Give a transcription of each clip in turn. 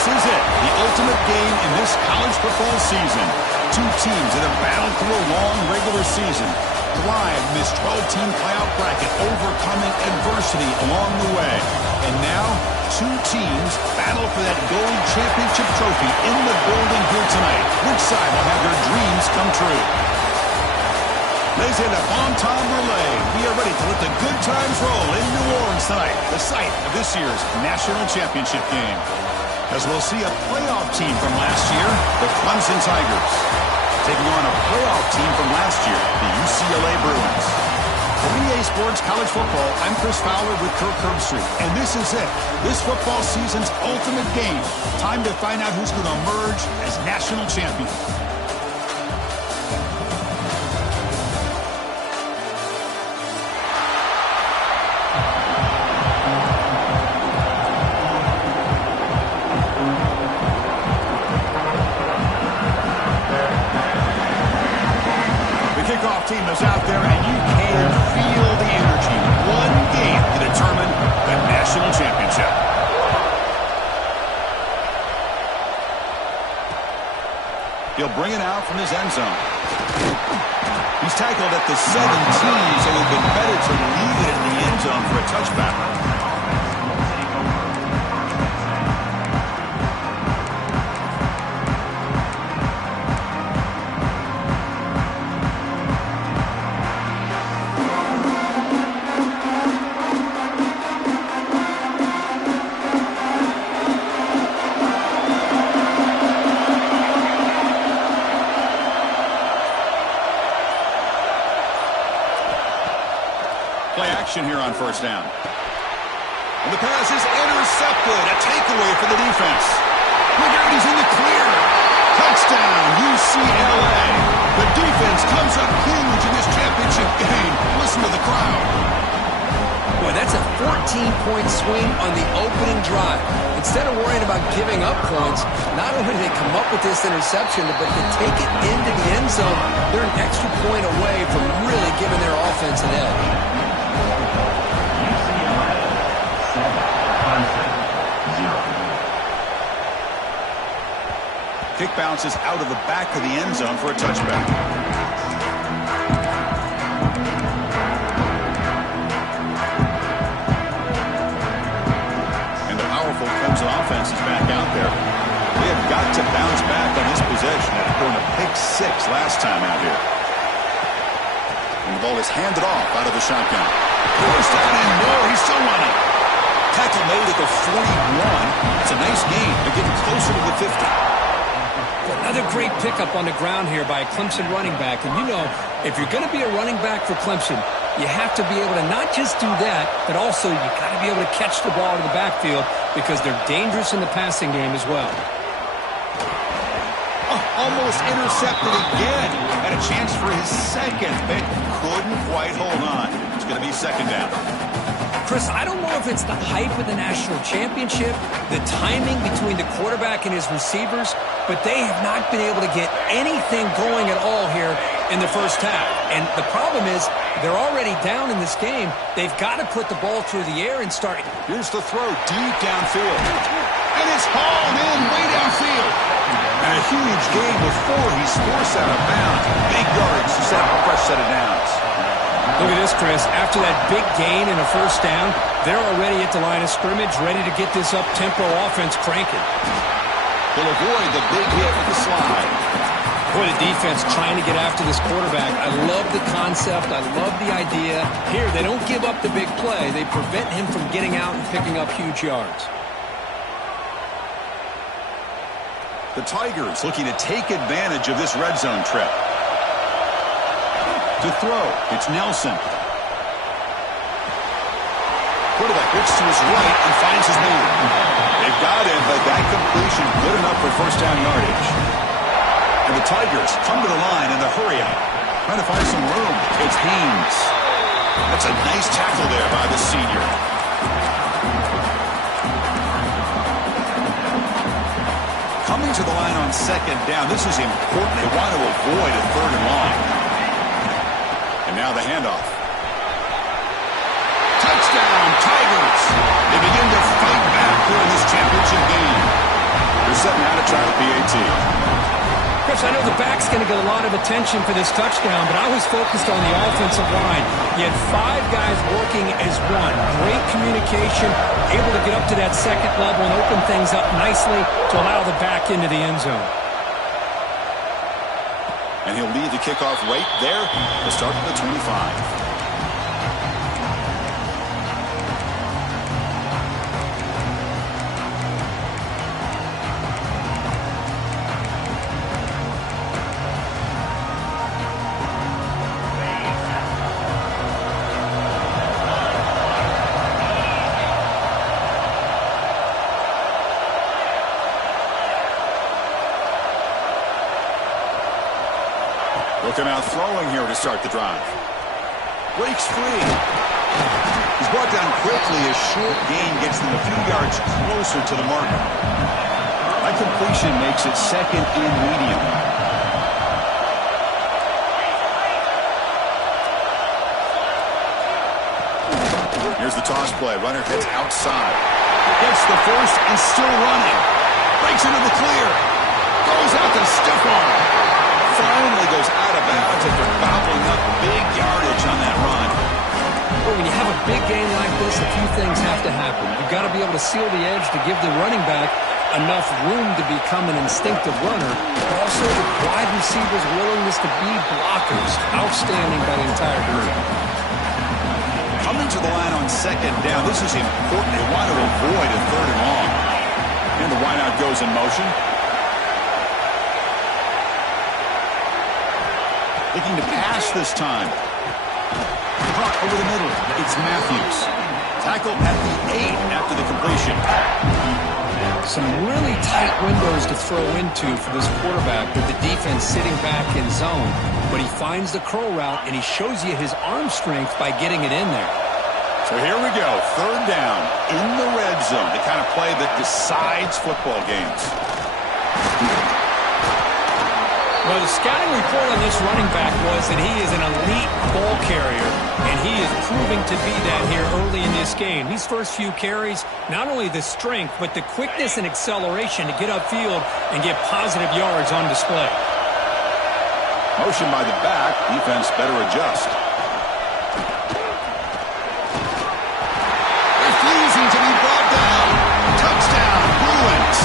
This is it, the ultimate game in this college football season. Two teams that have battled through a long regular season, thrived in this 12-team playoff bracket, overcoming adversity along the way. And now, two teams battle for that gold championship trophy in the building here tonight. Which side will have their dreams come true? Ladies and gentlemen, bon temps relay. We are ready to let the good times roll in New Orleans tonight, the site of this year's national championship game. As we'll see a playoff team from last year, the Clemson Tigers, taking on a playoff team from last year, the UCLA Bruins. For EA Sports College Football, I'm Chris Fowler with Kirk Herbstreit, and this is it. This football season's ultimate game. Time to find out who's going to emerge as national champion. Team is out there, and you can feel the energy. One game to determine the national championship. He'll bring it out from his end zone. He's tackled at the 17, so we've been better to leave it in the end zone for a touchback. Here on first down. And the pass is intercepted. A takeaway for the defense. Look out, he's in the clear. Touchdown, UCLA. The defense comes up huge in this championship game. Listen to the crowd. Boy, that's a 14-point swing on the opening drive. Instead of worrying about giving up points, not only do they come up with this interception, but to take it into the end zone, they're an extra point away from really giving their offense an edge. Kick bounces out of the back of the end zone for a touchback. And the powerful Clemson offense is back out there. They have got to bounce back on this possession after throwing a pick six last time out here. And the ball is handed off out of the shotgun. Forced down and more. He's still running. Tackle made at the 41. It's a nice gain. They're getting closer to the 50. Another great pickup on the ground here by a Clemson running back. And you know, if you're going to be a running back for Clemson, you have to be able to not just do that, but also you got to be able to catch the ball in the backfield because they're dangerous in the passing game as well. Almost intercepted again. Had a chance for his second, but couldn't quite hold on. It's going to be second down. Chris, I don't know if it's the hype of the national championship, the timing between the quarterback and his receivers, but they have not been able to get anything going at all here in the first half. And the problem is they're already down in this game. They've got to put the ball through the air and start. Here's the throw deep downfield. And it's hauled in way downfield. And a huge gain before he's forced out of bounds. Big yardage to set up a fresh set of downs. Look at this, Chris. After that big gain and a first down, they're already at the line of scrimmage, ready to get this up-tempo offense cranking. They'll avoid the big hit with the slide. Boy, the defense trying to get after this quarterback. I love the concept. I love the idea. Here, they don't give up the big play. They prevent him from getting out and picking up huge yards. The Tigers looking to take advantage of this red zone trip. To throw, it's Nelson. Quarterback looks to his right and finds his man. They've got him, but that completion good enough for first down yardage. And the Tigers come to the line in the hurry up, trying to find some room. It's Haynes. That's a nice tackle there by the senior. Coming to the line on second down. This is important. They want to avoid a third and long. And now the handoff. Touchdown, Tigers. They begin to fight back here in this championship game. They're setting out to try the PAT. Chris, I know the back's going to get a lot of attention for this touchdown, but I was focused on the offensive line. You had 5 guys working as one. Great communication, able to get up to that second level and open things up nicely to allow the back into the end zone. And he'll lead the kickoff right there to start at the 25. Looking out throwing here to start the drive. Breaks free. He's brought down quickly. A short gain gets them a few yards closer to the mark. That completion makes it second and medium. Here's the toss play. Runner heads outside. Gets the first and still running. Breaks into the clear. Goes out to stiff arm. Finally goes out of bounds after gobbling up big yardage on that run. Well, when you have a big game like this, a few things have to happen. You've got to be able to seal the edge to give the running back enough room to become an instinctive runner. Also, the wide receiver's willingness to be blockers. Outstanding by the entire group. Coming to the line on second down. This is important. They want to avoid a third and long. And the wideout goes in motion. Looking to pass this time. Caught over the middle. It's Matthews. Tackle at the 8 after the completion. Some really tight windows to throw into for this quarterback with the defense sitting back in zone. But he finds the curl route, and he shows you his arm strength by getting it in there. So here we go. Third down in the red zone. The kind of play that decides football games. Well, the scouting report on this running back was that he is an elite ball carrier, and he is proving to be that here early in this game. These first few carries, not only the strength, but the quickness and acceleration to get upfield and get positive yards on display. Motion by the back. Defense better adjust. Refusing to be brought down. Touchdown, Bruins.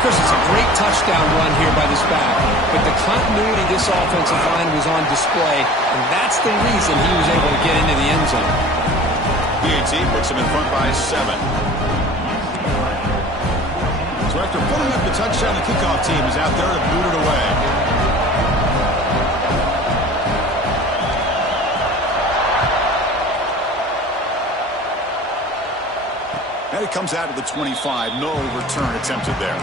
Chris, it's a great touchdown run here by this back, but the continuity of this offensive line was on display, and that's the reason he was able to get into the end zone. PAT puts him in front by 7. So after putting up the touchdown, the kickoff team is out there to boot it away. And it comes out of the 25. No return attempted there.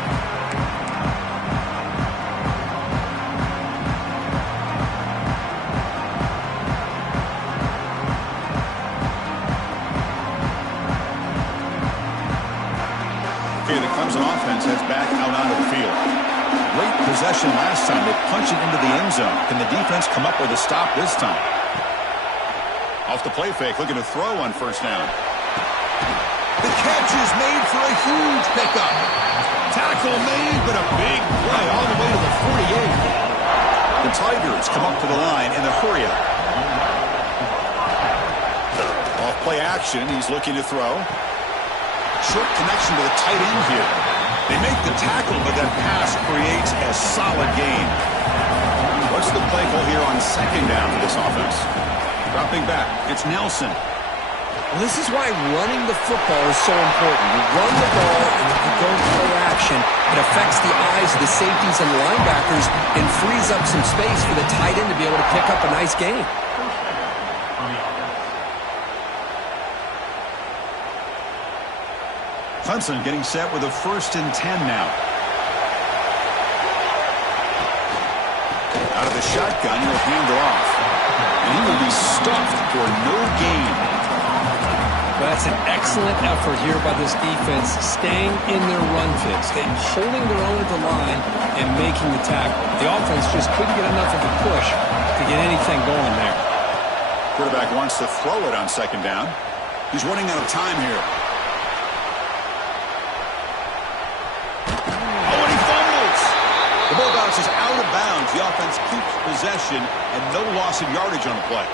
Okay, the Clemson offense heads back out onto the field. Great possession last time. They punch it into the end zone. Can the defense come up with a stop this time? Off the play fake, looking to throw on first down. The catch is made for a huge pickup. Tackle made, but a big play all the way to the 48. The Tigers come up to the line in the hurry-up. Off play action, he's looking to throw. Short connection to the tight end here. They make the tackle, but that pass creates a solid gain. What's the play call here on second down for this offense? Dropping back, it's Nelson. Well, this is why running the football is so important. You run the ball, and if you don't play action, it affects the eyes of the safeties and the linebackers and frees up some space for the tight end to be able to pick up a nice gain. Clemson getting set with a 1st and 10 now. Out of the shotgun, he'll hand it off. And he will be stuffed for no gain. But that's an excellent effort here by this defense, staying in their run fits, holding their own at the line and making the tackle. The offense just couldn't get enough of a push to get anything going there. Quarterback wants to throw it on second down. He's running out of time here. The ball bounces out of bounds. The offense keeps possession and no loss of yardage on the play.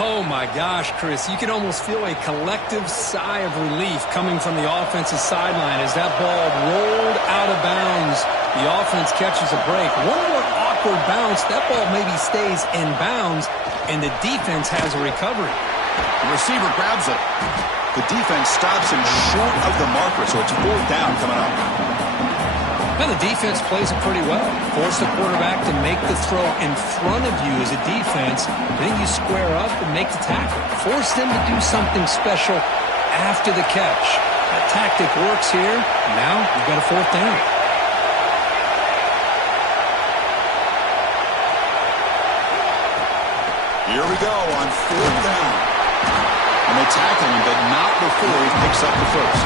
Oh, my gosh, Chris. You can almost feel a collective sigh of relief coming from the offensive sideline as that ball rolled out of bounds. The offense catches a break. One more awkward bounce. That ball maybe stays in bounds, and the defense has a recovery. The receiver grabs it. The defense stops him short of the marker, so it's 4th down coming up. Now the defense plays it pretty well. Force the quarterback to make the throw in front of you as a defense. Then you square up and make the tackle. Force them to do something special after the catch. That tactic works here. Now you've got a 4th down. Here we go on 4th down. And they tackle him, but not before he picks up the first.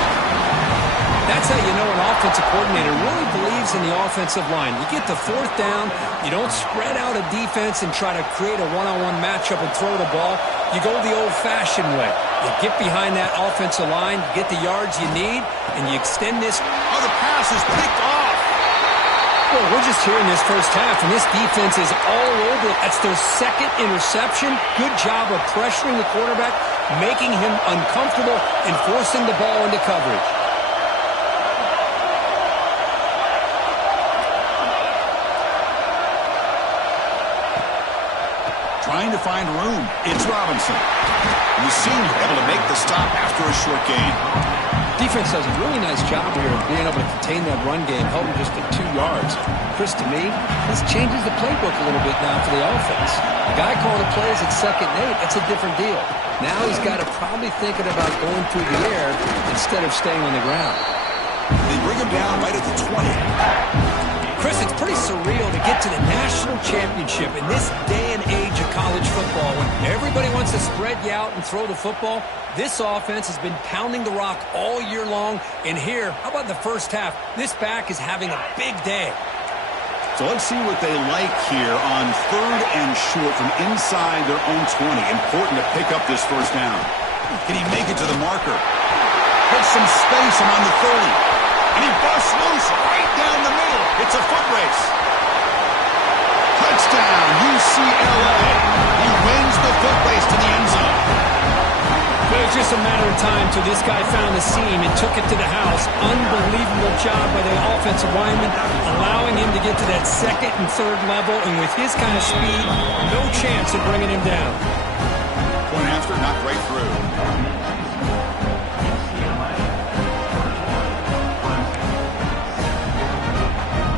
That's how you know an offensive coordinator really believes in the offensive line. You get the 4th down, you don't spread out a defense and try to create a one-on-one matchup and throw the ball. You go the old-fashioned way. You get behind that offensive line, you get the yards you need, and you extend this. Oh, the pass is picked off. Well, we're just here in this first half, and this defense is all over it. That's their 2nd interception. Good job of pressuring the quarterback, making him uncomfortable, and forcing the ball into coverage. Trying to find room. It's Robinson. And the senior able to make the stop after a short gain. Defense does a really nice job here of being able to contain that run game, held him just at 2 yards. Chris, to me, this changes the playbook a little bit now for the offense. The guy calling the plays at 2nd and 8, that's a different deal. Now he's got to probably thinking about going through the air instead of staying on the ground. They bring him down right at the 20. Chris, it's pretty surreal to get to the national championship in this day and age of college football when everybody wants to spread you out and throw the football. This offense has been pounding the rock all year long. And here, how about the first half? This back is having a big day. So let's see what they like here on 3rd and short from inside their own 20. Important to pick up this first down. Can he make it to the marker? Put some space around the 30. And he busts loose right down the middle. It's a foot race. Touchdown, UCLA. He wins the foot race to the end zone. But it was just a matter of time till this guy found the seam and took it to the house. Unbelievable job by the offensive lineman, allowing him to get to that 2nd and 3rd level. And with his kind of speed, no chance of bringing him down. Point after, knocked right through.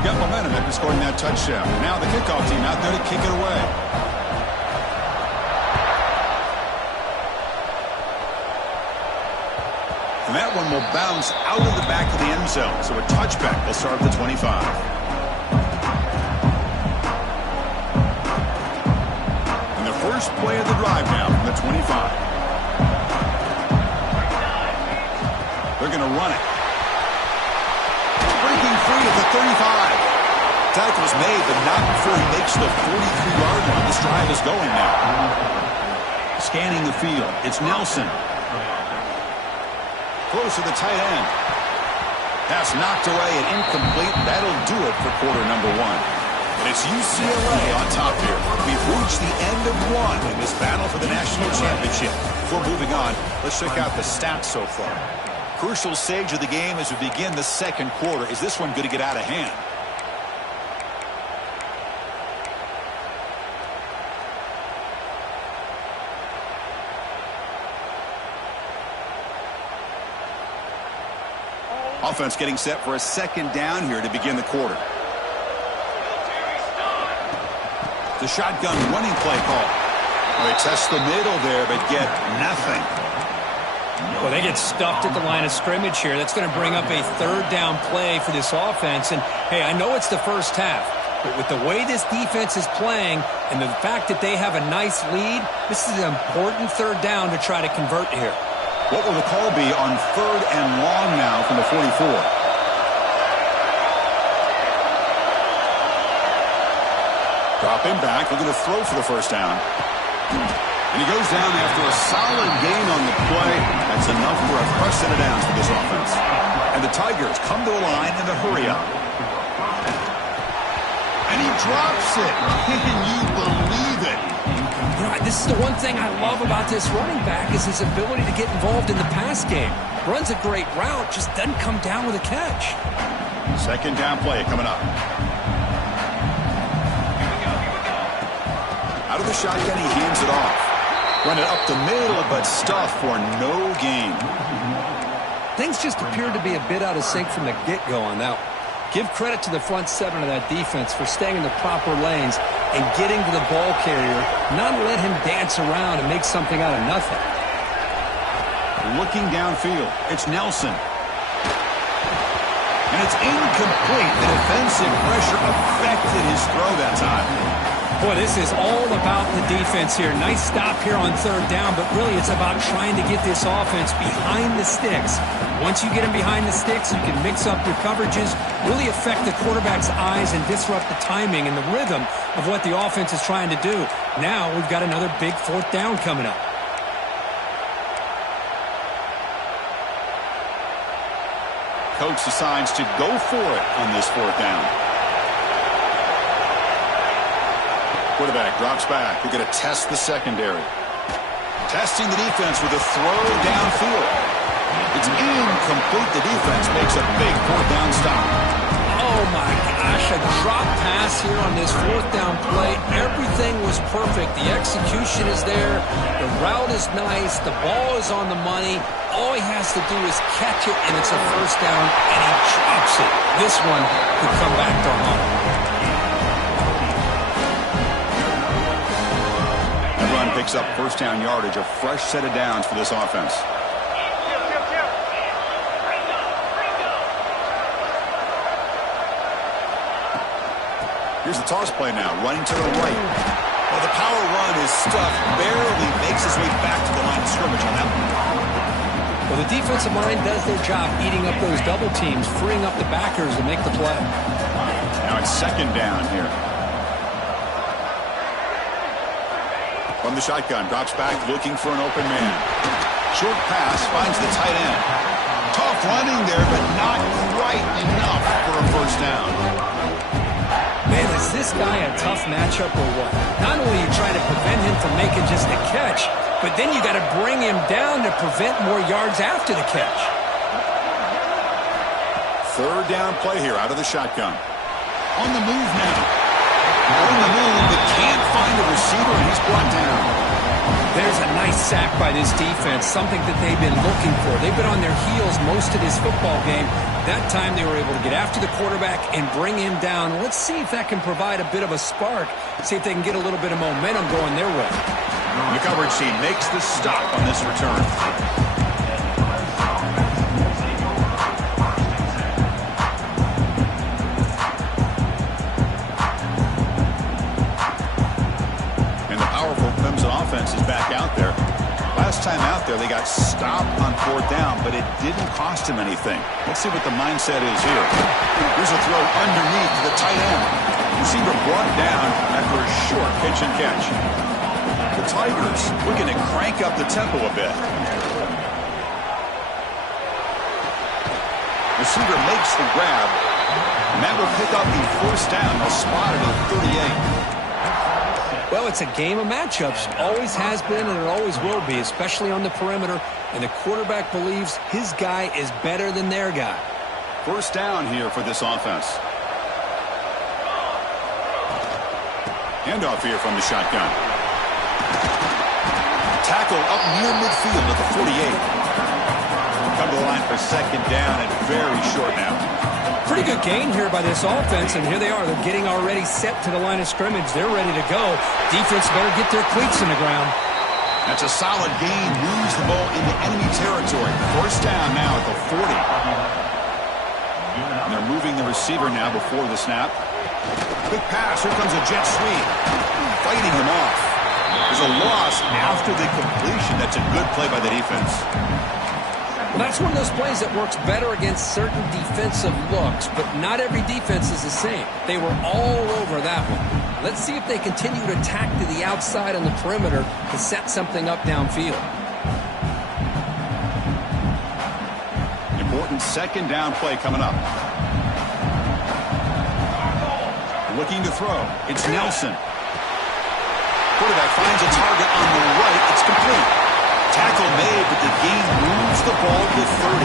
Got momentum after scoring that touchdown. Now the kickoff team out there to kick it away. And that one will bounce out of the back of the end zone. So a touchback will start at the 25. And the first play of the drive now from the 25. They're going to run it. Breaking free at the 35. Tackle was made, but not before he makes the 43-yard line. This drive is going now. Scanning the field. It's Nelson. Close to the tight end. Pass knocked away and incomplete. That'll do it for quarter number 1. And it's UCLA on top here. We've reached the end of 1 in this battle for the national championship. Before moving on, let's check out the stats so far. Crucial stage of the game as we begin the 2nd quarter. Is this one going to get out of hand? Offense getting set for a 2nd down here to begin the quarter. The shotgun running play call. They test the middle there, but get nothing. Well, they get stuffed at the line of scrimmage here. That's going to bring up a 3rd down play for this offense. And, hey, I know it's the first half, but with the way this defense is playing and the fact that they have a nice lead, this is an important 3rd down to try to convert here. What will the call be on 3rd and long now from the 44? Dropping back, looking to throw for the first down. And he goes down after a solid gain on the play. That's enough for a first set of downs for this offense. And the Tigers come to the line in the hurry up. drops it. Can you believe it? This is the one thing I love about this running back is his ability to get involved in the pass game. Runs a great route, just doesn't come down with a catch. Second down play coming up. Out of the shotgun, he hands it off. Run it up the middle, but stuff for no gain. Things just appeared to be a bit out of sync from the get-go on that one. Give credit to the front seven of that defense for staying in the proper lanes and getting to the ball carrier, not let him dance around and make something out of nothing. Looking downfield, it's Nelson. And it's incomplete. The defensive pressure affected his throw that time. Boy, this is all about the defense here. Nice stop here on third down, but really it's about trying to get this offense behind the sticks. Once you get them behind the sticks, you can mix up your coverages, really affect the quarterback's eyes and disrupt the timing and the rhythm of what the offense is trying to do. Now we've got another big fourth down coming up. Coach decides to go for it on this fourth down. Quarterback drops back. We're going to test the secondary. Testing the defense with a throw downfield. It's incomplete. The defense makes a big fourth down stop. Oh, my gosh. A drop pass here on this fourth down play. Everything was perfect. The execution is there. The route is nice. The ball is on the money. All he has to do is catch it, and it's a first down, and he drops it. This one could come back to haunt. Picks up first down yardage, a fresh set of downs for this offense. Here's the toss play now, running to the right. Well, the power run is stuffed, barely makes his way back to the line of scrimmage on that one. Well, the defensive line does their job eating up those double teams, freeing up the backers to make the play. Now it's second down here. From the shotgun, drops back, looking for an open man. Short pass, finds the tight end. Tough running there, but not quite enough for a first down. Man, is this guy a tough matchup or what? Not only are you trying to prevent him from making just a catch, but then you got to bring him down to prevent more yards after the catch. Third down play here out of the shotgun. On the move now. On the move, but can't find a receiver, and he's brought down. There's a nice sack by this defense, something that they've been looking for. They've been on their heels most of this football game. That time they were able to get after the quarterback and bring him down. Let's see if that can provide a bit of a spark, see if they can get a little bit of momentum going their way. The coverage team makes the stop on this return. Offense is back out there. Last time out there, they got stopped on fourth down, but it didn't cost him anything. Let's see what the mindset is here. Here's a throw underneath to the tight end. Receiver brought down after a short pitch and catch. The Tigers looking to crank up the tempo a bit. Receiver makes the grab, and that will pick up the first down. They'll spot it at 38. Well, it's a game of matchups. Always has been and it always will be, especially on the perimeter. And the quarterback believes his guy is better than their guy. First down here for this offense. Handoff here from the shotgun. Tackle up near midfield at the 48. Come to the line for second down and very short now. Pretty good gain here by this offense, and here they are. They're getting already set to the line of scrimmage. They're ready to go. Defense better get their cleats in the ground. That's a solid gain. Moves the ball into enemy territory. First down now at the 40. And they're moving the receiver now before the snap. Quick pass. Here comes a jet sweep. Fighting him off. There's a loss after the completion. That's a good play by the defense. Well, that's one of those plays that works better against certain defensive looks, but not every defense is the same. They were all over that one. Let's see if they continue to attack to the outside on the perimeter to set something up downfield. Important second down play coming up. Looking to throw. It's Nelson. Quarterback finds a target on the right. It's complete. Tackle made, but the gain moves the ball to 30.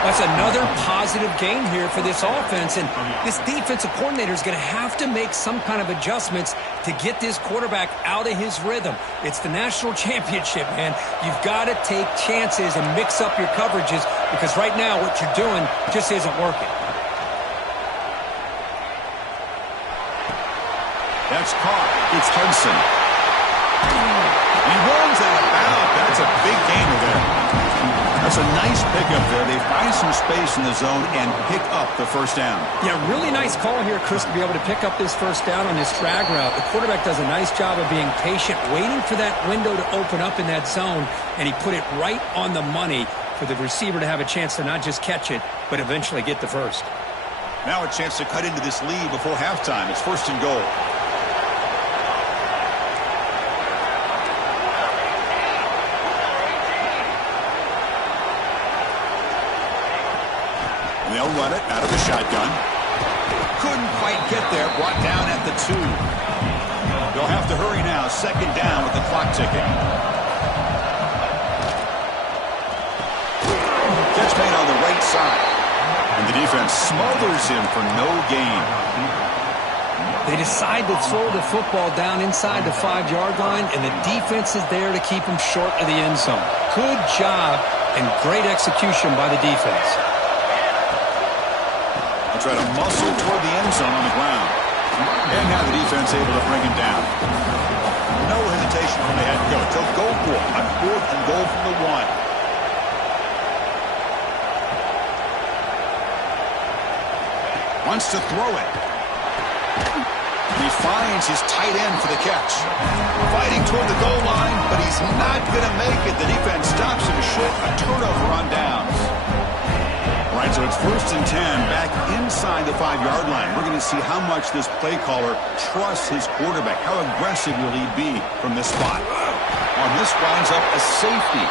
That's another positive gain here for this offense, and this defensive coordinator is going to have to make some kind of adjustments to get this quarterback out of his rhythm. It's the national championship, man. You've got to take chances and mix up your coverages because right now what you're doing just isn't working. That's caught. It's Hudson. He rolls out of bounds. That's a big gainer there. That's a nice pickup there. They find some space in the zone and pick up the first down. Yeah, really nice call here, Chris, to be able to pick up this first down on this drag route. The quarterback does a nice job of being patient, waiting for that window to open up in that zone, and he put it right on the money for the receiver to have a chance to not just catch it, but eventually get the first. Now a chance to cut into this lead before halftime. It's 1st and goal. They'll run it out of the shotgun. Couldn't quite get there. Brought down at the 2. They'll have to hurry now. 2nd down with the clock ticking. Catch made on the right side. And the defense smothers him for no gain. They decide to throw the football down inside the 5-yard line, and the defense is there to keep him short of the end zone. Good job and great execution by the defense. Try to muscle toward the end zone on the ground. And now the defense able to bring him down. No hesitation from the head coach. They'll go for it on 4th and goal from the 1. Wants to throw it. He finds his tight end for the catch. Fighting toward the goal line, but he's not going to make it. The defense stops him short. A turnover on downs. All right, so it's 1st and 10 back inside the 5-yard line. We're going to see how much this play caller trusts his quarterback. How aggressive will he be from this spot? This winds up a safety.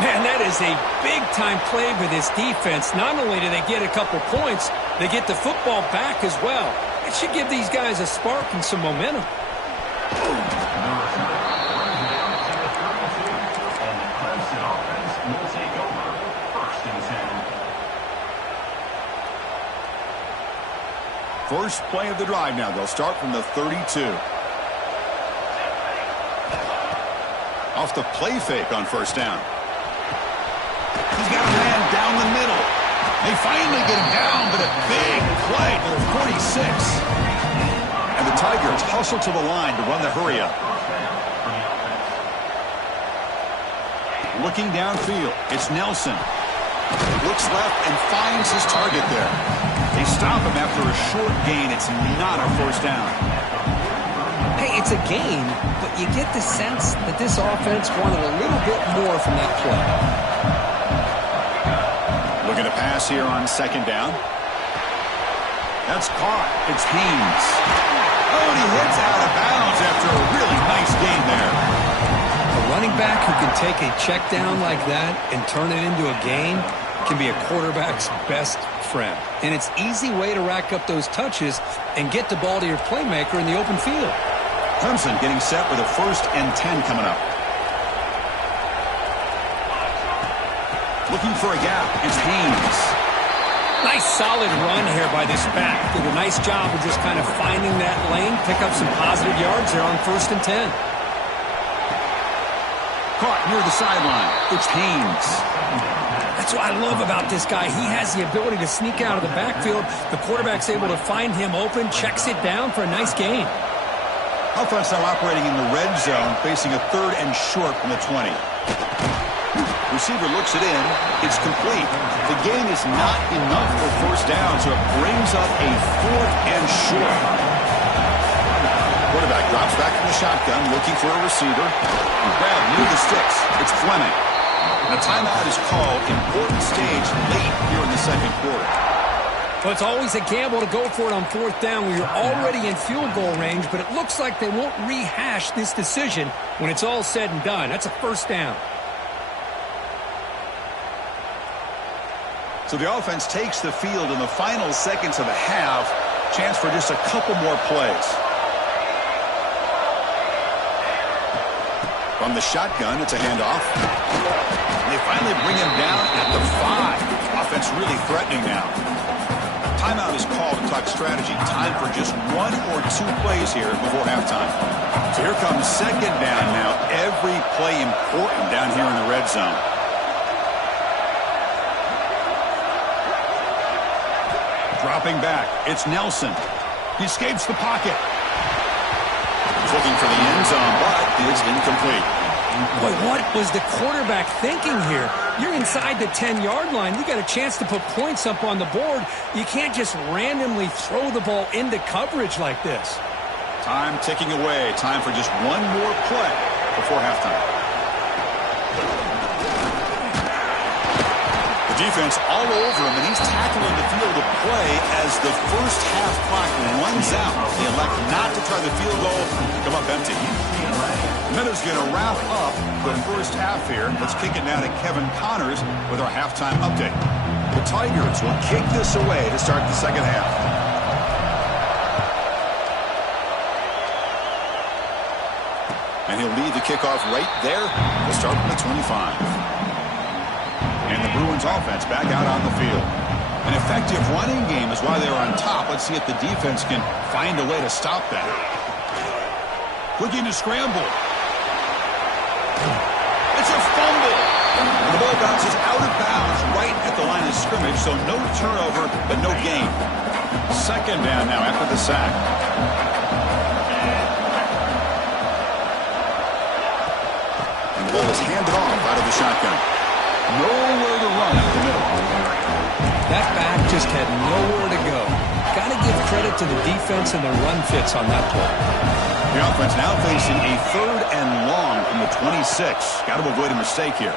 Man, that is a big-time play for this defense. Not only do they get a couple points, they get the football back as well. It should give these guys a spark and some momentum. First play of the drive now. They'll start from the 32. Off the play fake on 1st down. He's got a man down the middle. They finally get him down, but a big play to the 46. And the Tigers hustle to the line to run the hurry up. Looking downfield, it's Nelson. Looks left and finds his target there. They stop him after a short gain. It's not a 1st down. Hey, it's a gain, but you get the sense that this offense wanted a little bit more from that play. Looking to pass here on 2nd down. That's caught. It's Haynes. Oh, and he hits out of bounds after a really nice gain there. A running back who can take a check down like that and turn it into a gain can be a quarterback's best friend. And it's an easy way to rack up those touches and get the ball to your playmaker in the open field. Clemson getting set with a 1st and 10 coming up. Looking for a gap. It's Haynes. Nice solid run here by this back. Did a nice job of just kind of finding that lane, pick up some positive yards there on 1st and 10. Caught near the sideline. It's Haynes. That's what I love about this guy. He has the ability to sneak out of the backfield. The quarterback's able to find him open, checks it down for a nice gain. Offense now operating in the red zone, facing a 3rd and short from the 20. Receiver looks it in. It's complete. The gain is not enough for 1st down, so it brings up a 4th and short. Quarterback drops back from the shotgun, looking for a receiver. Grab near the sticks. It's Fleming. A timeout is called. Important stage late here in the 2nd quarter. Well, it's always a gamble to go for it on 4th down when you're already in field goal range, but it looks like they won't rehash this decision when it's all said and done. That's a 1st down. So the offense takes the field in the final seconds of the half. Chance for just a couple more plays. From the shotgun, it's a handoff. And they finally bring him down at the 5. Offense really threatening now. Timeout is called to talk strategy. Time for just 1 or 2 plays here before halftime. So here comes second down now. Every play important down here in the red zone. Dropping back, it's Nelson. He escapes the pocket. He's looking for the end zone, but it's incomplete. Boy, what was the quarterback thinking here? You're inside the 10-yard line. You got a chance to put points up on the board. You can't just randomly throw the ball into coverage like this. Time ticking away. Time for just 1 more play before halftime. The defense all over him, and he's tackling the field of play as the first half clock runs out. They elect not to try the field goal and come up empty. Miller's going to wrap up the first half here. Let's kick it now to Kevin Connors with our halftime update. The Tigers will kick this away to start the second half. And he'll lead the kickoff right there to start from the 25. And the Bruins offense back out on the field. An effective running game is why they're on top. Let's see if the defense can find a way to stop that. Looking to scramble. It's a fumble. And the ball bounces out of bounds right at the line of scrimmage, so no turnover, but no gain. Second down now after the sack. And the ball is handed off out of the shotgun. Nowhere to run up the middle. That back just had nowhere to go. Got to give credit to the defense and their run fits on that play. The offense now facing a 3rd and long from the 26. Got to avoid a mistake here.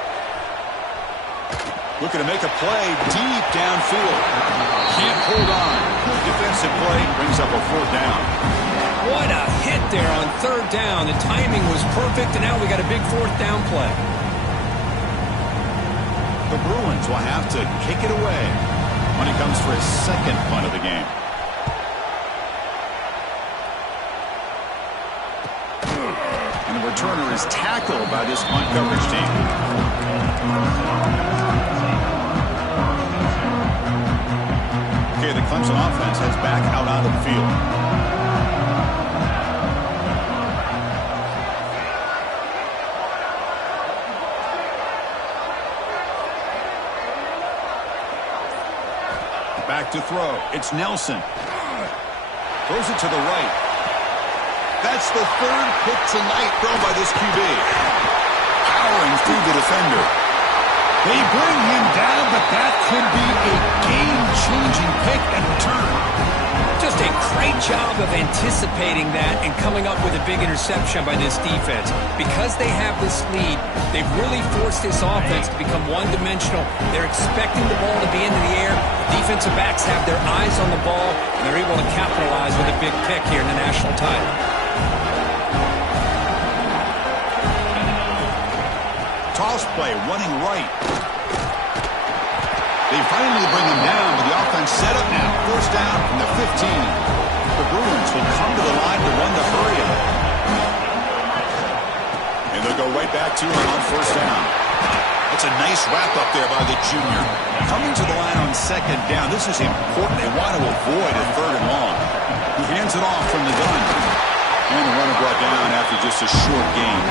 Looking to make a play deep downfield. Can't hold on. Good defensive play brings up a 4th down. What a hit there on 3rd down. The timing was perfect, and now we got a big 4th down play. The Bruins will have to kick it away when it comes for his second punt of the game. And the returner is tackled by this punt coverage team. Okay, the Clemson offense heads back out onto the field. Back to throw. It's Nelson. Throws it to the right. That's the 3rd pick tonight thrown by this QB. Powering through the defender. They bring him down, but that could be a game-changing pick and return. Just a great job of anticipating that and coming up with a big interception by this defense. Because they have this lead, they've really forced this offense to become one-dimensional. They're expecting the ball to be into the air. The defensive backs have their eyes on the ball, and they're able to capitalize with a big pick here in the national title. Toss play, running right. They finally bring him down, but the offense set up now. 1st down from the 15. The Bruins will come to the line to run the hurry up. And they'll go right back to him on 1st down. That's a nice wrap up there by the junior. Coming to the line on 2nd down. This is important. They want to avoid a 3rd and long. He hands it off from the gun. And the runner brought down after just a short gain.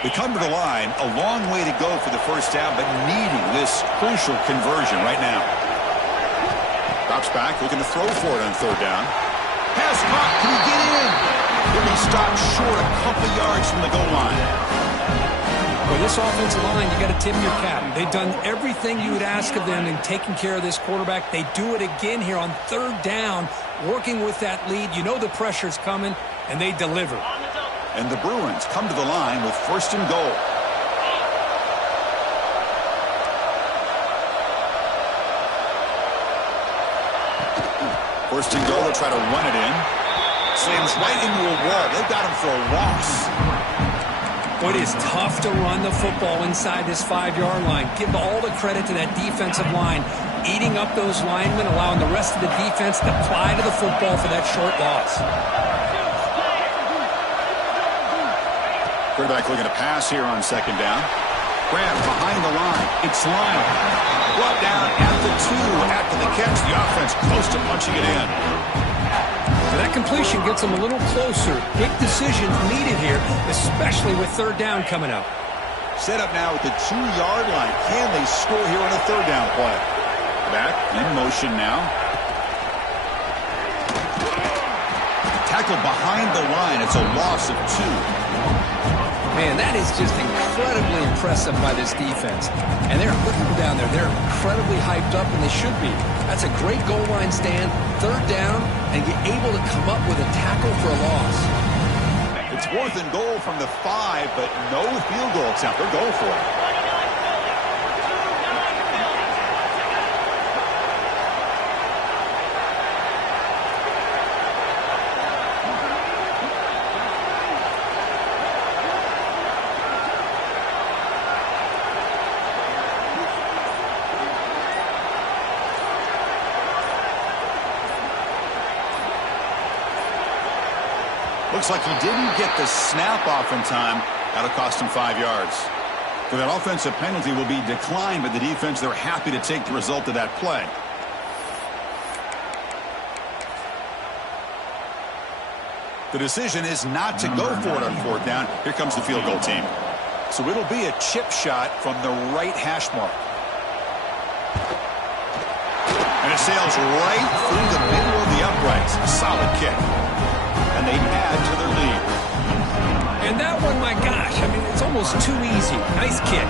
They come to the line, a long way to go for the 1st down, but needing this crucial conversion right now. Drops back, looking to throw for it on 3rd down. Pass caught, can he get in? He'll be stopped short a couple yards from the goal line. Well, this offensive line, you got to tip your cap. They've done everything you would ask of them in taking care of this quarterback. They do it again here on 3rd down, working with that lead. You know the pressure's coming, and they deliver. And the Bruins come to the line with 1st and goal. First and goal, they'll try to run it in. Slams right into a wall. They've got him for a loss. Well, it is tough to run the football inside this 5-yard line. Give all the credit to that defensive line, eating up those linemen, allowing the rest of the defense to fly to the football for that short loss. Quarterback looking to pass here on second down. Grab behind the line. It's Lyle. Brought down at the 2 after the catch. The offense close to punching it in. That completion gets them a little closer. Big decisions needed here, especially with third down coming up. Set up now at the 2-yard line. Can they score here on a third down play? Back in motion now. Tackled behind the line. It's a loss of 2. Man, that is just incredibly impressive by this defense. And they're looking down there. They're incredibly hyped up, and they should be. That's a great goal line stand, third down, and you're able to come up with a tackle for a loss. It's 4th and goal from the 5, but no field goal attempt. They're going for it. Looks like he didn't get the snap off in time. That'll cost him 5 yards. For that offensive penalty will be declined by the defense. They're happy to take the result of that play. The decision is not to go for it on 4th down. Here comes the field goal team. So it'll be a chip shot from the right hash mark. And it sails right through the middle of the uprights. A solid kick. And they add to their lead. And that one, my gosh, I mean, it's almost too easy. Nice kick.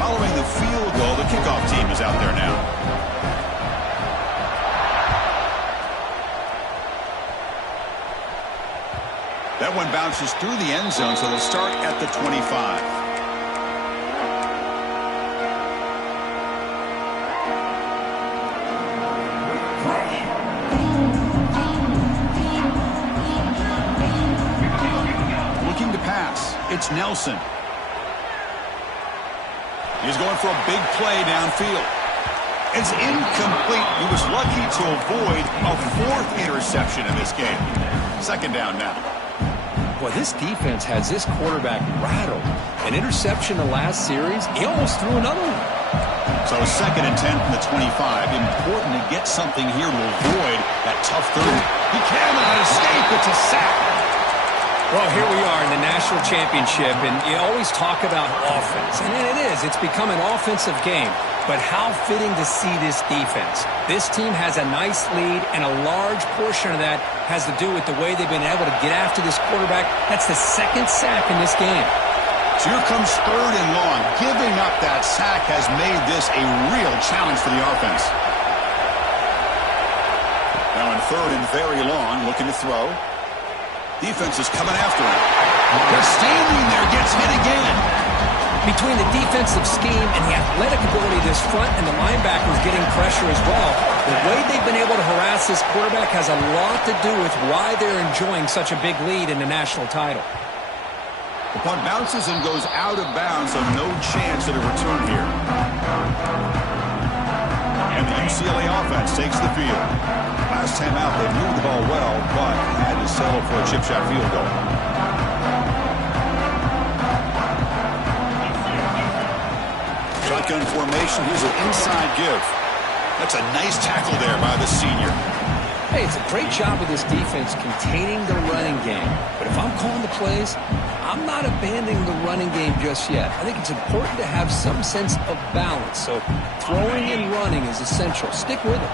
Following the field goal, the kickoff team is out there now. That one bounces through the end zone, so they'll start at the 25. It's Nelson. He's going for a big play downfield. It's incomplete. He was lucky to avoid a 4th interception in this game. Second down now. Boy, this defense has this quarterback rattled. An interception the last series. He almost threw another one. So 2nd and 10 from the 25. Important to get something here to avoid that tough third. He cannot escape. It's a sack. Well, here we are in the national championship, and you always talk about offense. And it is. It's become an offensive game. But how fitting to see this defense. This team has a nice lead, and a large portion of that has to do with the way they've been able to get after this quarterback. That's the 2nd sack in this game. So here comes 3rd and long. Giving up that sack has made this a real challenge for the offense. Now in 3rd and very long, looking to throw. Defense is coming after him. They're standing there, gets hit again. Between the defensive scheme and the athletic ability of this front and the linebackers getting pressure as well, the way they've been able to harass this quarterback has a lot to do with why they're enjoying such a big lead in the national title. The punt bounces and goes out of bounds, so no chance at a return here. And the UCLA offense takes the field. Last time out, they moved the ball well, but had to settle for a chip shot field goal. Shotgun formation. Here's an inside give. That's a nice tackle there by the senior. Hey, it's a great job of this defense containing the running game. But if I'm calling the plays, I'm not abandoning the running game just yet. I think it's important to have some sense of balance. So throwing and running is essential. Stick with it.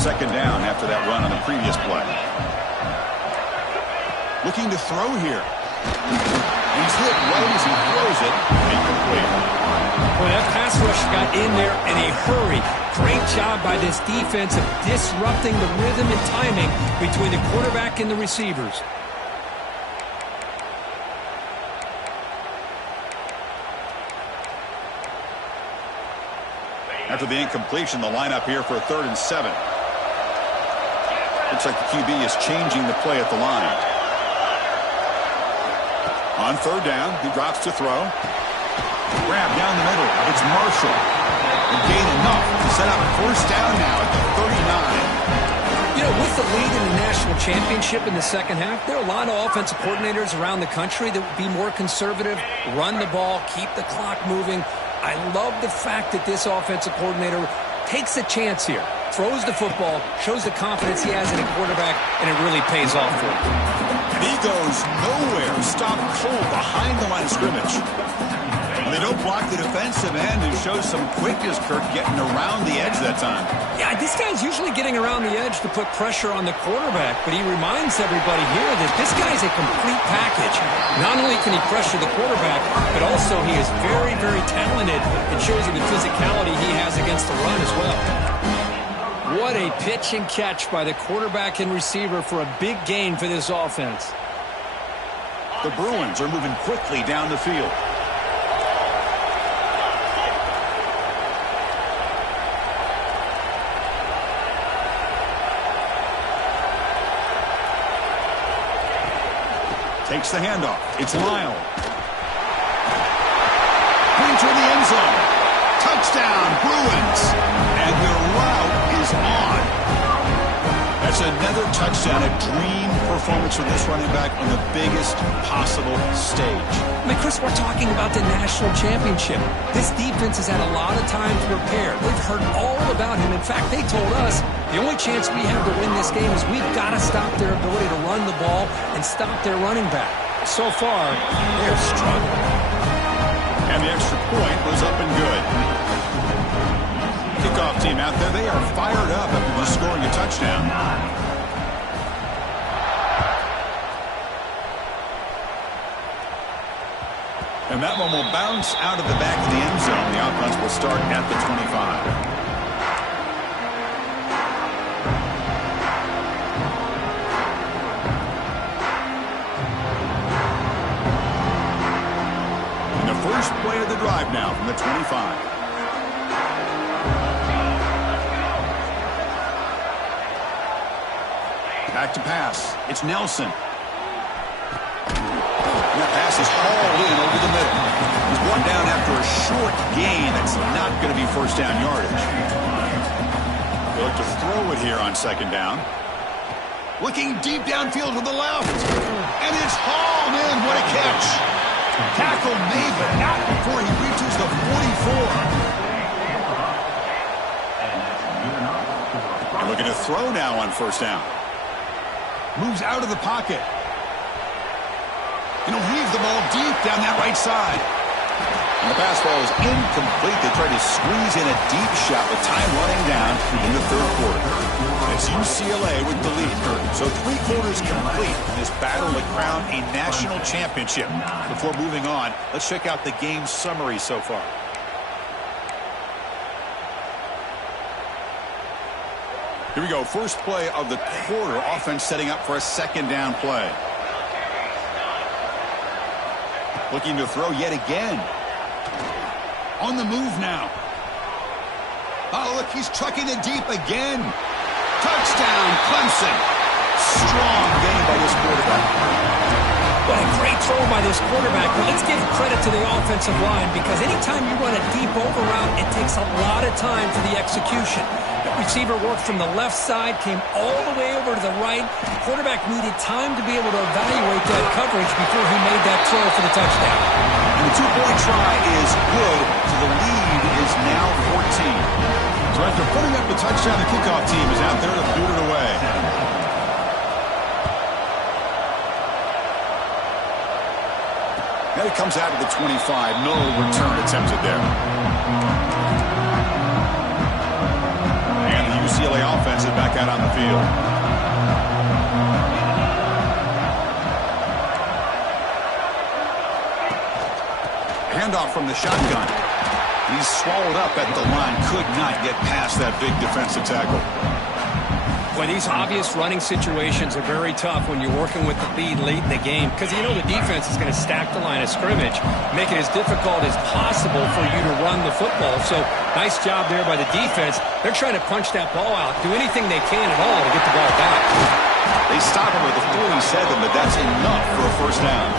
2nd down after that run on the previous play. Looking to throw here. He's hit right as he throws it. Incomplete. Boy, that pass rush got in there in a hurry. Great job by this defense of disrupting the rhythm and timing between the quarterback and the receivers. After the incompletion, the lineup here for a 3rd and 7. Looks like the QB is changing the play at the line. On third down, he drops to throw. Grab down the middle. It's Marshall. And gain enough to set up first down now at the 39. You know, with the lead in the national championship in the second half, there are a lot of offensive coordinators around the country that would be more conservative, run the ball, keep the clock moving. I love the fact that this offensive coordinator takes a chance here, throws the football, shows the confidence he has in a quarterback, and it really pays off for him. And he goes nowhere. Stopped cold behind the line of scrimmage. And they don't block the defensive end and shows some quickness, Kirk, getting around the edge that time. Yeah, this guy's usually getting around the edge to put pressure on the quarterback, but he reminds everybody here that this guy's a complete package. Not only can he pressure the quarterback, but also he is very, very talented. It shows you the physicality he has against the run as well. What a pitch and catch by the quarterback and receiver for a big gain for this offense. The Bruins are moving quickly down the field. Takes the handoff. It's Lyle. Going toward the end zone. Touchdown, Bruins. And their route is on. That's another touchdown. A dream performance for this running back on the biggest possible stage. I mean, Chris, we're talking about the national championship. This defense has had a lot of time to prepare. They've heard all about him. In fact, they told us the only chance we have to win this game is we've got to stop their ability to run the ball and stop their running back. So far, they're struggling. And the extra point was up and good. Kickoff team out there, they are fired up after just scoring a touchdown. And that one will bounce out of the back of the end zone. The offense will start at the 25. First play of the drive now from the 25. Back to pass. It's Nelson. And that pass is hauled in over the middle. He's brought down after a short gain. That's not going to be first down yardage. They look to throw it here on second down. Looking deep downfield to the left. And it's hauled in. What a catch. Tackle made, but not before he reaches the 44. And looking to throw now on first down. Moves out of the pocket. And he'll leave the ball deep down that right side. And the pass ball is incomplete. They try to squeeze in a deep shot with time running down in the third quarter. It's UCLA with the lead. So 3 quarters complete in this battle to crown a national championship. Before moving on, let's check out the game summary so far. Here we go. First play of the quarter. Offense setting up for a second down play. Looking to throw yet again. On the move now. Oh, look, he's trucking it deep again. Touchdown, Clemson. Strong game by this quarterback. What a great throw by this quarterback. But let's give credit to the offensive line because anytime you run a deep over route, it takes a lot of time for the execution. The receiver worked from the left side, came all the way over to the right. The quarterback needed time to be able to evaluate that coverage before he made that throw for the touchdown. And the 2-point try is good, so the lead is now 14. So after putting up the touchdown, the kickoff team is out there to boot it away. Now he comes out of the 25. No return attempted there. And the UCLA offense is back out on the field. Handoff from the shotgun. He's swallowed up at the line. Could not get past that big defensive tackle. Boy, these obvious running situations are very tough when you're working with the lead late in the game because you know the defense is going to stack the line of scrimmage, make it as difficult as possible for you to run the football. So nice job there by the defense. They're trying to punch that ball out, do anything they can at all to get the ball back. They stop him at the 47, but that's enough for a first down.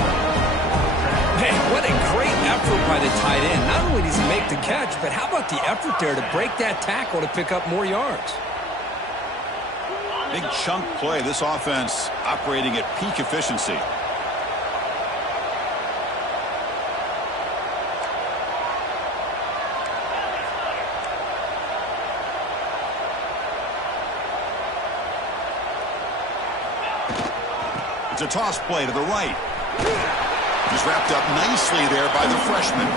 the tight end. Not only does he make the catch, but how about the effort there to break that tackle to pick up more yards? Big chunk play. This offense operating at peak efficiency. It's a toss play to the right. He's wrapped up nicely there by the freshman.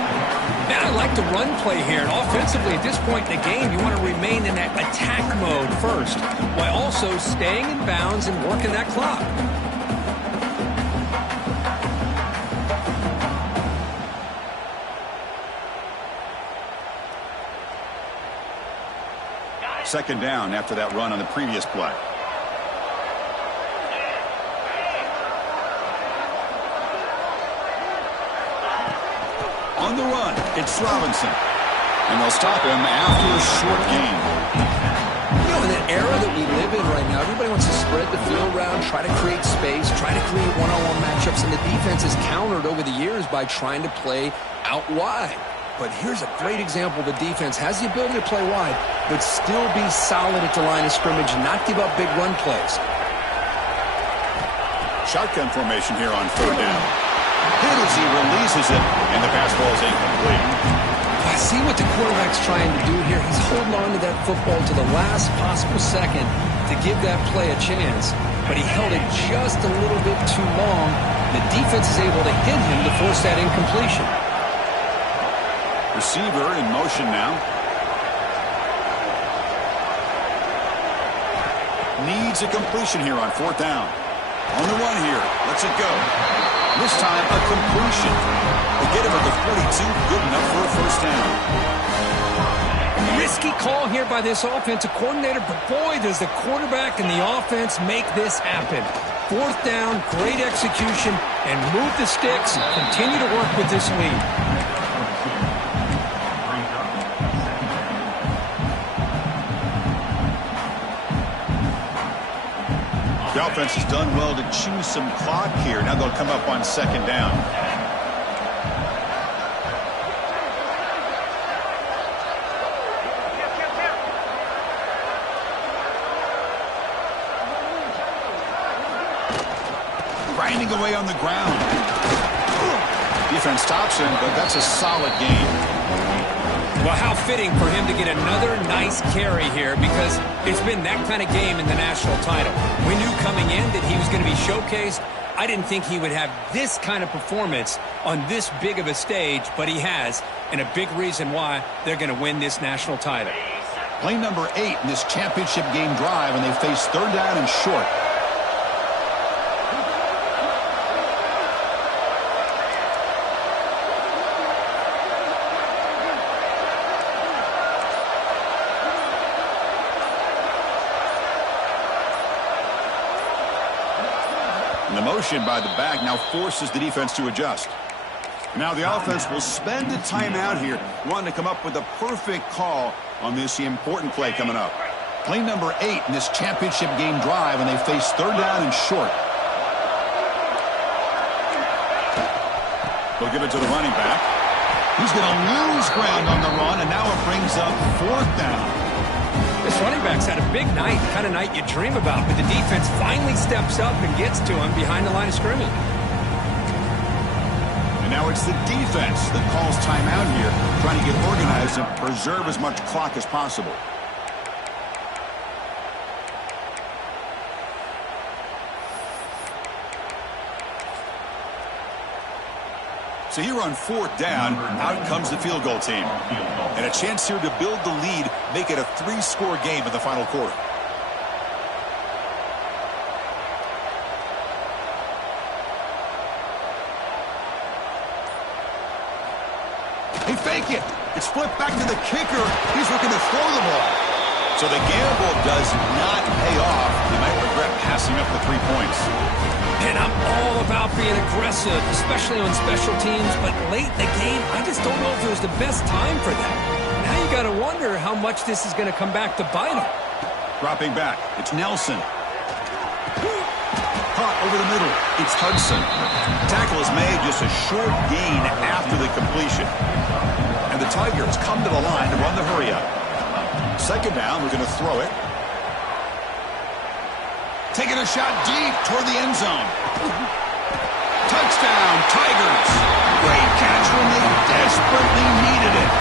Man, I like the run play here. And offensively, at this point in the game, you want to remain in that attack mode first, while also staying in bounds and working that clock. Second down after that run on the previous play. On the run, it's Robinson. And they'll stop him after a short gain. You know, in the era that we live in right now, everybody wants to spread the field around, try to create space, try to create one-on-one matchups, and the defense has countered over the years by trying to play out wide. But here's a great example. The defense has the ability to play wide, but still be solid at the line of scrimmage and not give up big run plays. Shotgun formation here on third down. Hit as he releases it, and the pass ball is incomplete. I see what the quarterback's trying to do here. He's holding on to that football to the last possible second to give that play a chance, but he held it just a little bit too long. The defense is able to hit him to force that incompletion. Receiver in motion now. Needs a completion here on fourth down. On the run here. Lets it go. This time a completion. They get him at the 42. Good enough for a first down. Risky call here by this offensive coordinator, but boy, does the quarterback and the offense make this happen. Fourth down, great execution, and move the sticks. Continue to work with this lead. The offense has done well to chew some clock here. Now they'll come up on second down. Grinding away on the ground. Defense stops him, but that's a solid gain. Well, how fitting for him to get another nice carry here, because it's been that kind of game in the national title. We knew coming in that he was going to be showcased. I didn't think he would have this kind of performance on this big of a stage, but he has, and a big reason why they're going to win this national title. Play number 8 in this championship game drive, and they face third down and short. And the motion by the back now forces the defense to adjust. Now the offense will spend a timeout here, wanting to come up with a perfect call on this important play coming up. Play number 8 in this championship game drive, and they face third down and short. They'll give it to the running back. He's going to lose ground on the run, and now it brings up fourth down. This running back's had a big night, the kind of night you dream about, but the defense finally steps up and gets to him behind the line of scrimmage. And now it's the defense that calls timeout here, trying to get organized and preserve as much clock as possible. So here on fourth down, out comes the field goal team. And a chance here to build the lead, make it a 3-score game in the final quarter. They fake it. It's flipped back to the kicker. He's looking to throw the ball. So the gamble does not pay off. He might regret passing up the 3 points. And I'm all about being aggressive, especially on special teams, but late in the game, I just don't know if it was the best time for that. Now you got to wonder how much this is going to come back to bite him. Dropping back, it's Nelson. Caught over the middle, it's Hudson. Tackle is made, just a short gain after the completion. Tigers come to the line to run the hurry-up. Second down, we're going to throw it. Taking a shot deep toward the end zone. Touchdown, Tigers. Great catch when they desperately needed it.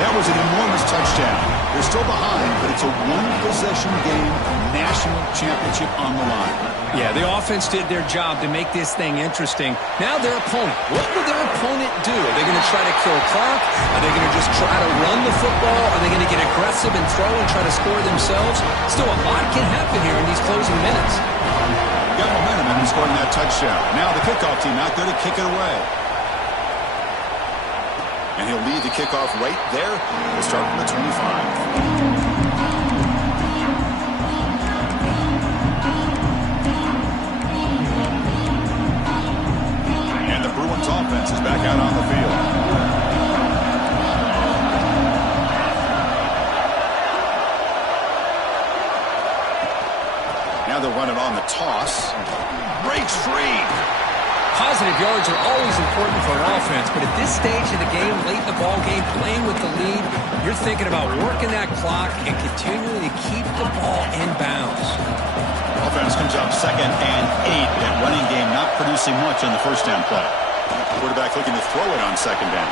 That was an enormous touchdown. They're still behind, but it's a one-possession game, national championship on the line. Yeah, the offense did their job to make this thing interesting. Now their opponent. What will their opponent do? Are they going to try to kill clock? Are they going to just try to run the football? Are they going to get aggressive and throw and try to score themselves? Still, a lot can happen here in these closing minutes. Got momentum in scoring that touchdown. Now the kickoff team out there to kick it away. And he'll lead the kickoff right there. We'll start from the 25. Offense is back out on the field. Now they'll run it on the toss. Breaks free. Positive yards are always important for an offense, but at this stage of the game, late in the ball game, playing with the lead, you're thinking about working that clock and continuing to keep the ball in bounds. Offense comes up 2nd and 8. That running game not producing much on the first down play. Quarterback looking to throw it on 2nd down.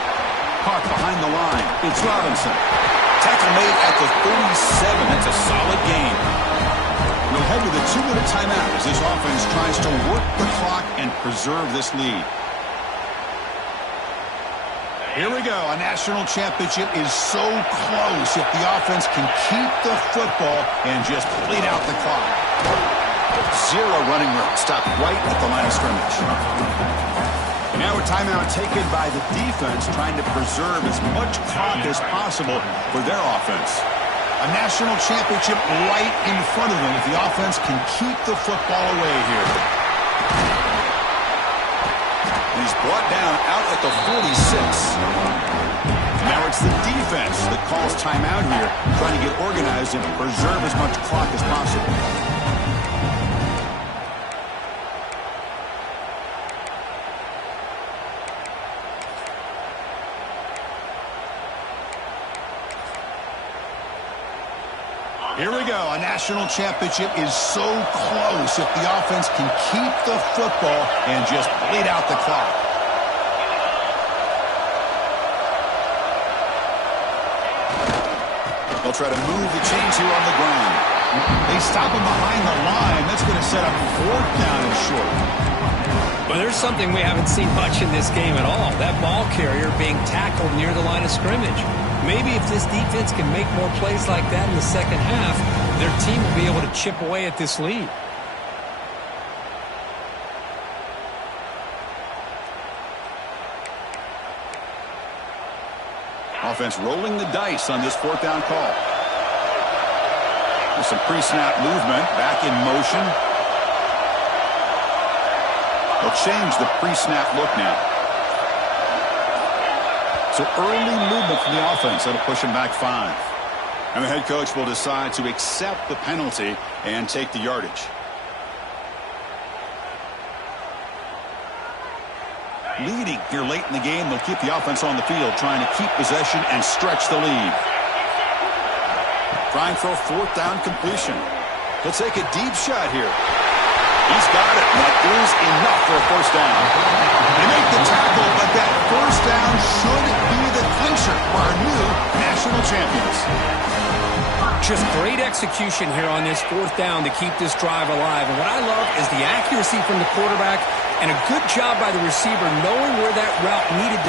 Caught behind the line. It's Robinson. Tackle made at the 37. That's a solid gain. We'll head to the 2-minute timeout as this offense tries to work the clock and preserve this lead. Here we go. A national championship is so close if the offense can keep the football and just bleed out the clock. Zero running room. Stopped right at the line of scrimmage. Now a timeout taken by the defense, trying to preserve as much clock as possible for their offense. A national championship right in front of them if the offense can keep the football away here. He's brought down out at the 46. Now it's the defense that calls timeout here, trying to get organized and preserve as much clock as possible. Here we go. A national championship is so close if the offense can keep the football and just bleed out the clock. They'll try to move the chains here on the ground. They stop him behind the line. That's going to set up 4th down and short. Well, there's something we haven't seen much in this game at all. That ball carrier being tackled near the line of scrimmage. Maybe if this defense can make more plays like that in the second half, their team will be able to chip away at this lead. Offense rolling the dice on this 4th down call. There's some pre-snap movement. Back in motion. They'll change the pre-snap look now. So early movement from the offense. That'll push him back 5. And the head coach will decide to accept the penalty and take the yardage. Leading here late in the game, they'll keep the offense on the field, trying to keep possession and stretch the lead. Trying for a 4th down completion. He'll take a deep shot here. He's got it. That is enough for a 1st down. They make the tackle, but that 1st down should be the clincher for our new national champions. Just great execution here on this 4th down to keep this drive alive. And what I love is the accuracy from the quarterback and a good job by the receiver knowing where that route needed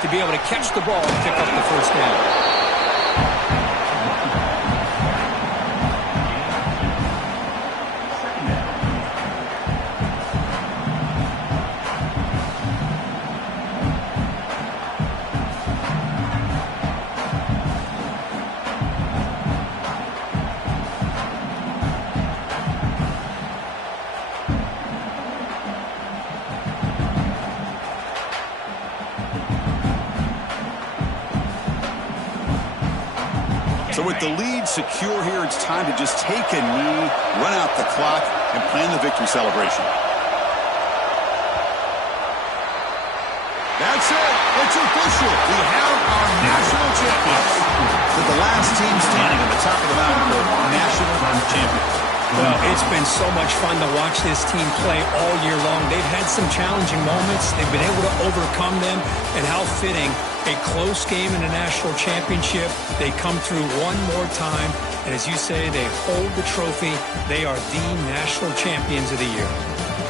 to be able to catch the ball and pick up the 1st down. So with the lead secure here, it's time to just take a knee, run out the clock, and plan the victory celebration. That's it. It's official. We have our team standing at the top of the mountain for national champion. Well, it's been so much fun to watch this team play all year long. They've had some challenging moments. They've been able to overcome them. And how fitting, a close game in a national championship. They come through one more time. And as you say, they hold the trophy. They are the national champions of the year.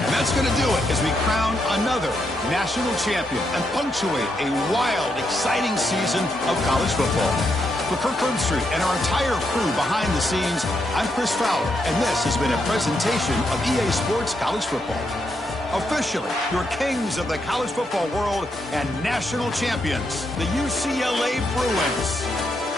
And that's going to do it as we crown another national champion and punctuate a wild, exciting season of college football. For Kirk Herbstreit and our entire crew behind the scenes, I'm Chris Fowler, and this has been a presentation of EA Sports College Football. Officially, your kings of the college football world and national champions, the UCLA Bruins.